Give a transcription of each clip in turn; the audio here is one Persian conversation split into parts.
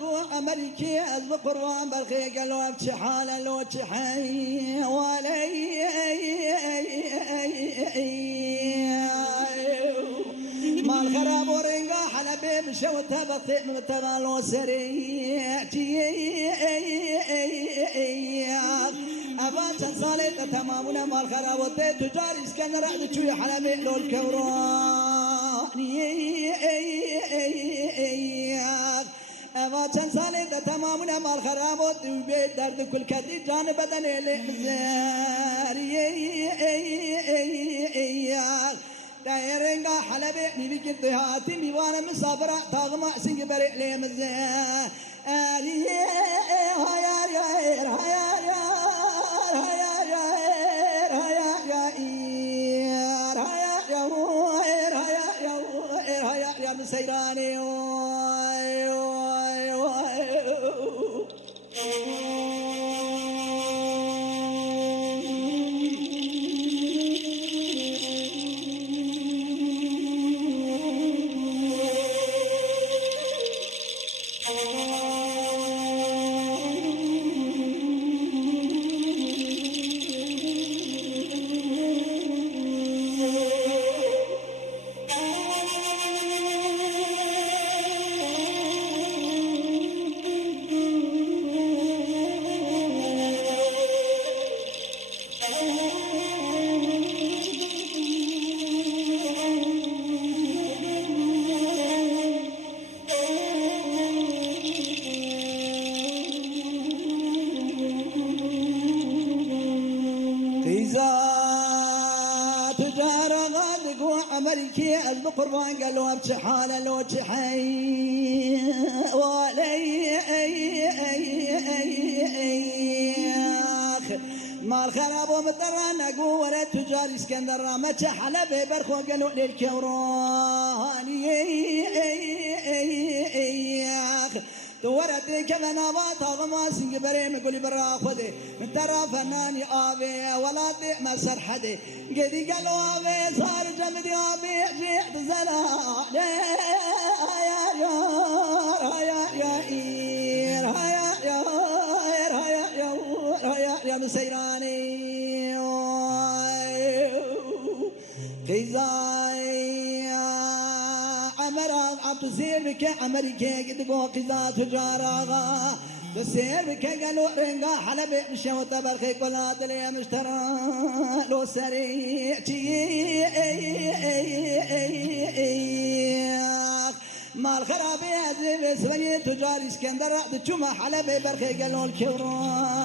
دقوا أمريكي أزب قروان برخي قالوا بشحالة لو تحي ولي ما الخراب ورنقا حلبي بشوتها بطيء متبالو سريع أبا صالح تمامنا ما الخراب ودي تجاري اسكن رعد شوي حلبي لو الكوران أبا صالح تمامنا ما الخراب ودي بيت درد كل كدي جان بدن الإحزار دايرنگا حلبي نبي كنت هاتي ميوانا مسافرة طاغما سنگ بريء لي مزا يا مسيراني أمريكي أزب قربان قالوا بشحالة لو تحي ولي ما الخراب ومدران أقول ولا تجار اسكندر ما حلبي برخو قالوا للكوراني تورتي كمان أبات أغما سنج بريم قولي برا خدي من ترى فناني آبي ولادي ما سرحدي قدي قالوا آبي صار جمدي آبي جيت زلا يا مسيراني قيزاي عمران عبد سير بك أمريكا قد قو قيزا تجارا تسير بك قالوا رنقا حلبي مشوت برخي قلات لي مشترى لو سريع ما الخرابي هزيب سبني تجار اسكندر رعد تشوما حلبي برخي قالوا الكوراني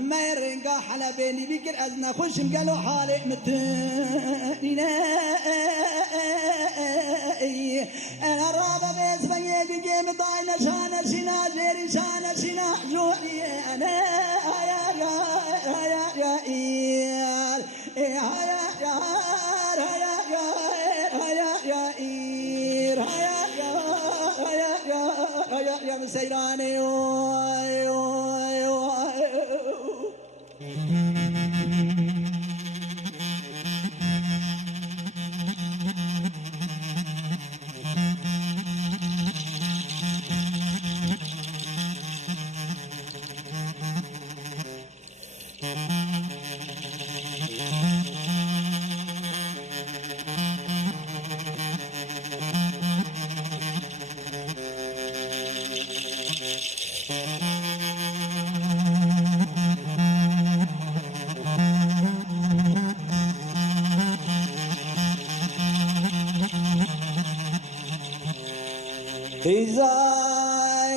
ما يرنقا حلبيني بكر أزنا خوشم قالوا حالي متنينا أنا رابا بيس بنيدي قيم ضاينا شانا شنا جيري شانا شنا جوعي أنا يا مسيراني إزاي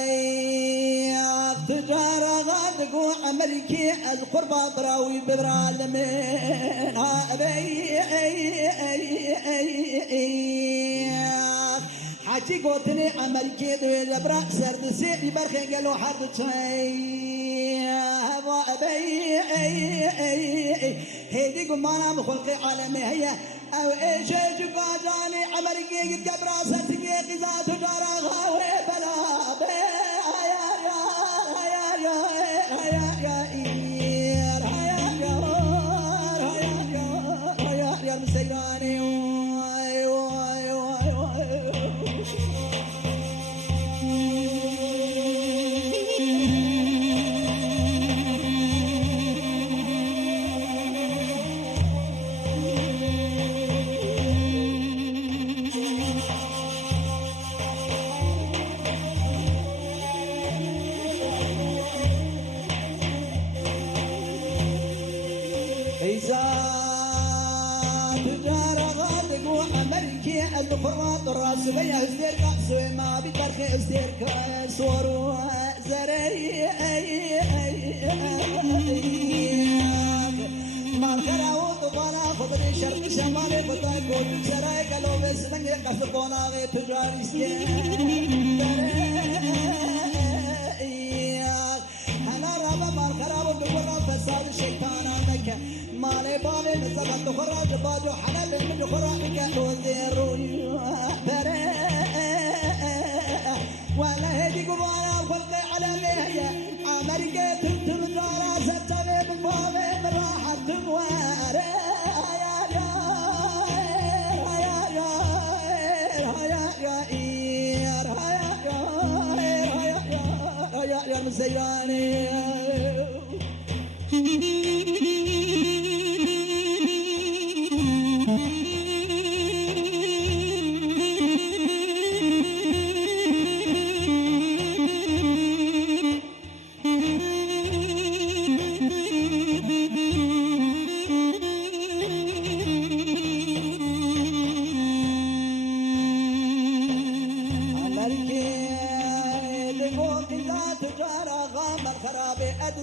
تجارة غادقو أمريكي القربة براوي ببرالمين حاجي قوتني أمريكي دوي لبرا سرد سيدي برخي قالوا حرد شاي هيدي قمانا بخلقي عالمي هي أو إيش قاجاني أمريكي قد قبرا سرتقي قزا تجارة غاوي بلا يا مسيراني ما راس بيا هستير قصوي ما بترخي هستير كسورو زري ما خراو طبانا خبري شرق شمالي بطاي كوت سراي قالوا بس لنجي قصد قناغي تجاري سكين أنا رابا ما خراو بقرا فساد الشيطان عمك مالي بابي نزغط خراج باجو حلال من خراج كانوا زيرو ولا هدي قوانا خلقي على مهيا أمريكا تنتم دارا ستغي بالبابي راحة تمواري يا مسيراني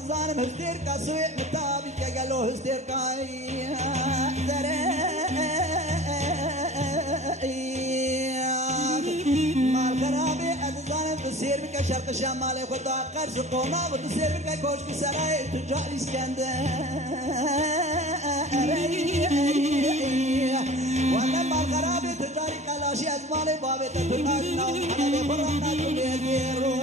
ظالم هستير كاسوي متابي كقالو هستير كاي مال خرابي ظالم تصير بك شرق شمالي خدا قرص قوما وتصير بك كوش بسراي تجار اسكندر وانا مال خرابي تجاري كلاشي ازمالي بابي تتقاش ناو حنالي برانا تبيرو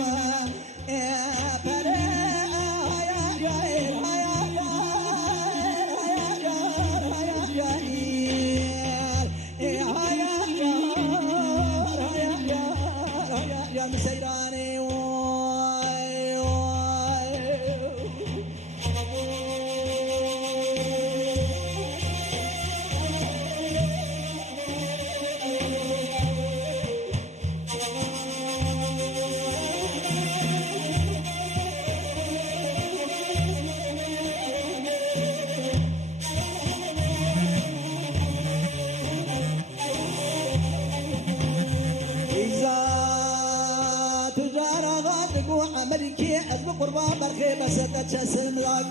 أمريكي أسبق قربان برخي بس تتشسم لا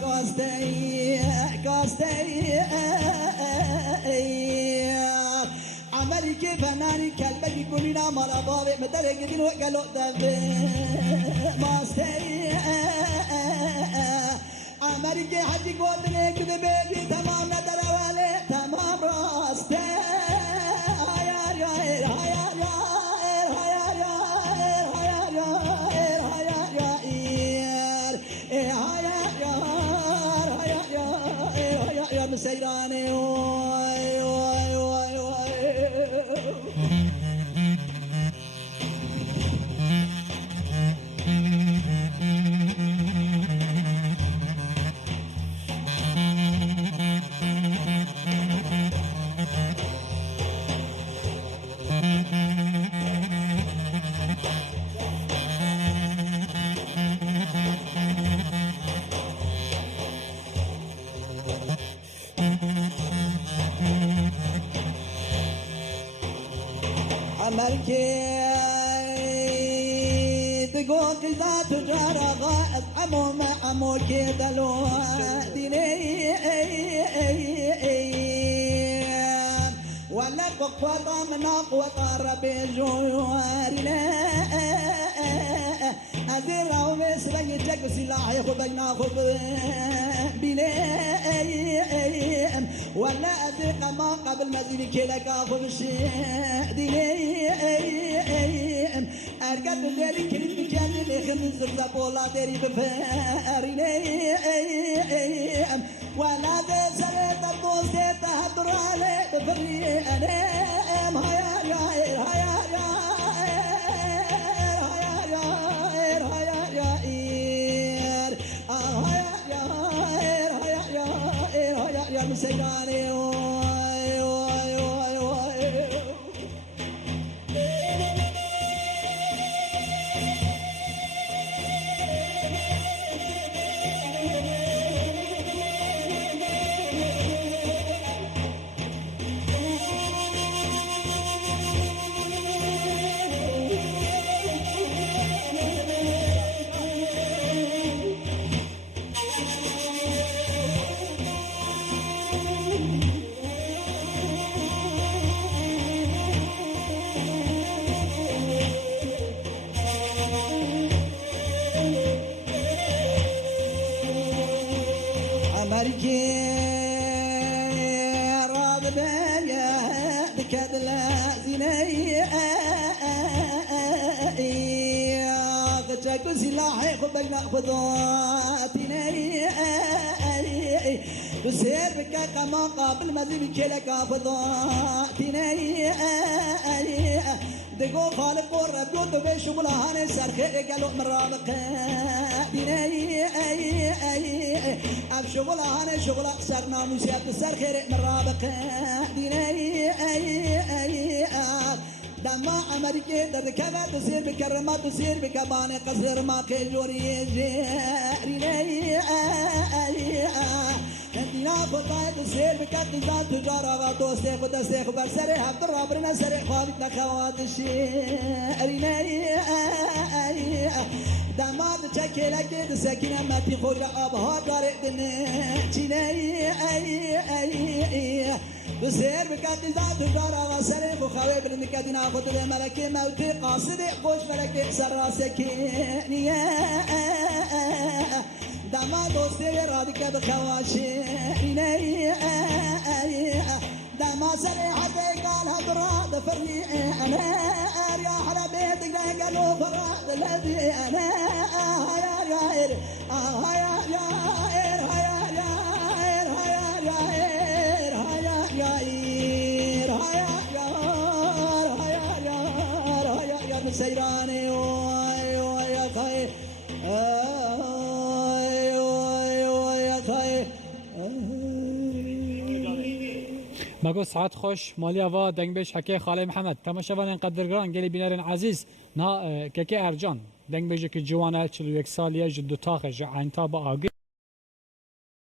كاستي أمريكي فناني كلبك يقولنا مرا بابي مدرق دلو قالوا دبي ماستي أمريكي حجي قوتني كذبي تمام ندر والي تمام راستي سيراني أمريكي تقول كذا تجارة غائب عمو ما عمو كذلو ديني ولا قوة من قوة ربي جوارنا أزيرا ومسرا يجاك سلاح يخبك ناخذ بليم ولا أذيق ما قبل مزيني كلك أخذ دينيم أرقد ديري كريم بكاني لخمس زبولا ديري بفارينيم ولا ذي سريت الدوس تهدر علي بفرينيم سيراني قتك سلاحي خبنا خذاتني بسير بك كما قبل ما زي بك خذاتني دقو خالق وربيو تبي شغلها سرخي قالوا مرابق ديني اب شغلها شغل سرنا مسيات سرخي مرابق ديني دما امريكي درد كذا تصير بكرمات تصير بكباني قصير ما كجوري جيري انتنا خطاي تصير بكتزات تجارة دوستي خدستي خبر سري حبد رابرنا سري خوابتنا خوات الشيري دماد چکلک سکینه متی خوجا آبها داره دنچینه بسیر بکتی ذات جار آغا سری بخواه برند کدینا خود به ملک موتی قاصد خوش ملک سر راسکینیه دما دوستی رادک بخواشینه دما سری حتی قال هدرا دفرني انا يا حلا بيتك قالوا فراد الذي انا يا جائر يا جائر يا جائر يا جائر يا جائر يا جائر يا جائر سيراني يا خير يا خير مگو ساعت خوش مالی آوا دنگ بیش حکی خاله محمد تماشاوان قدرگران گلی بینارن عزیز نا که ارجان دنگ بیش که جوان 41 سالیه جدو تاخه جو عینتا با آگی